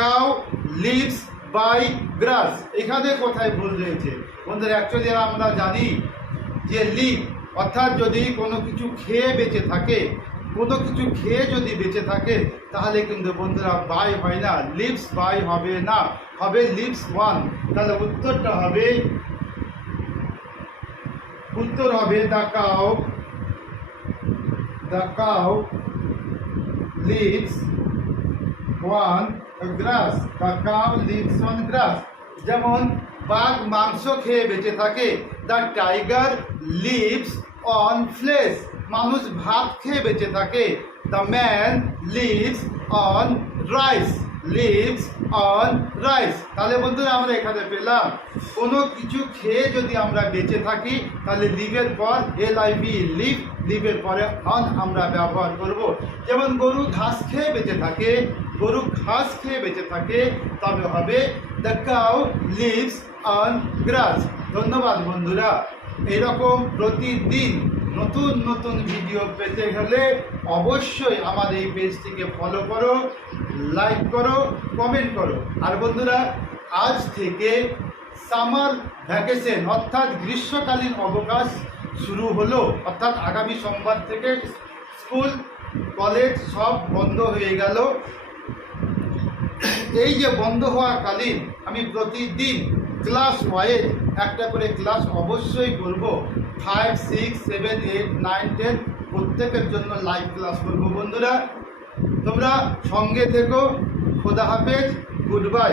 Cow lives by গ্রাস। এখানে কোথায় ভুল রয়েছে বন্ধুরা? অ্যাকচুয়ালি আমরা জানি যে লিভ অর্থাৎ যদি কোনো কিছু খেয়ে বেঁচে থাকে, কোনো কিছু খেয়ে যদি বেঁচে থাকে তাহলে কিন্তু বন্ধুরা বাই হয় না, লিভস বাই হবে না, হবে লিভস ওয়ান। তাহলে উত্তর হবে the cow lives one glass. The cow lives on grass. যেমন বাঘ মাংস খেয়ে বেঁচে থাকে, the tiger leaves on flash. মানুষ ভাত খেয়ে বেঁচে থাকে, the man leaves on rice, leaves on rice. তাহলে বন্ধুরা আমরা এখানে পেলাম কোনো কিছু খেয়ে যদি আমরা বেঁচে থাকি তাহলে লিভের পর LIV লিভ, লিভের পরে অন আমরা ব্যবহার করব। যেমন গরু ঘাস খেয়ে বেঁচে থাকে, গরু ঘাস খেয়ে বেঁচে থাকে, তবে হবে the cow lives on grass. ধন্যবাদ বন্ধুরা। এরকম প্রতিদিন নতুন নতুন ভিডিও পেতে হলে অবশ্যই আমাদের এই পেজটিকে ফলো করো, লাইক করো, কমেন্ট করো। আর বন্ধুরা আজ থেকে সামার ভ্যাকেশন অর্থাৎ গ্রীষ্মকালীন অবকাশ শুরু হলো, অর্থাৎ আগামী সোমবার থেকে স্কুল কলেজ সব বন্ধ হয়ে গেল। এই যে বন্ধ হওয়াকালীন আমি প্রতিদিন ক্লাস ওয়াইজ একটা করে ক্লাস অবশ্যই করব। 5, 6, 7, 8, 9, 10 প্রত্যেকের জন্য লাইভ ক্লাস করব। বন্ধুরা তোমরা সঙ্গে থেকো। খোদা হাফেজ, গুড বাই।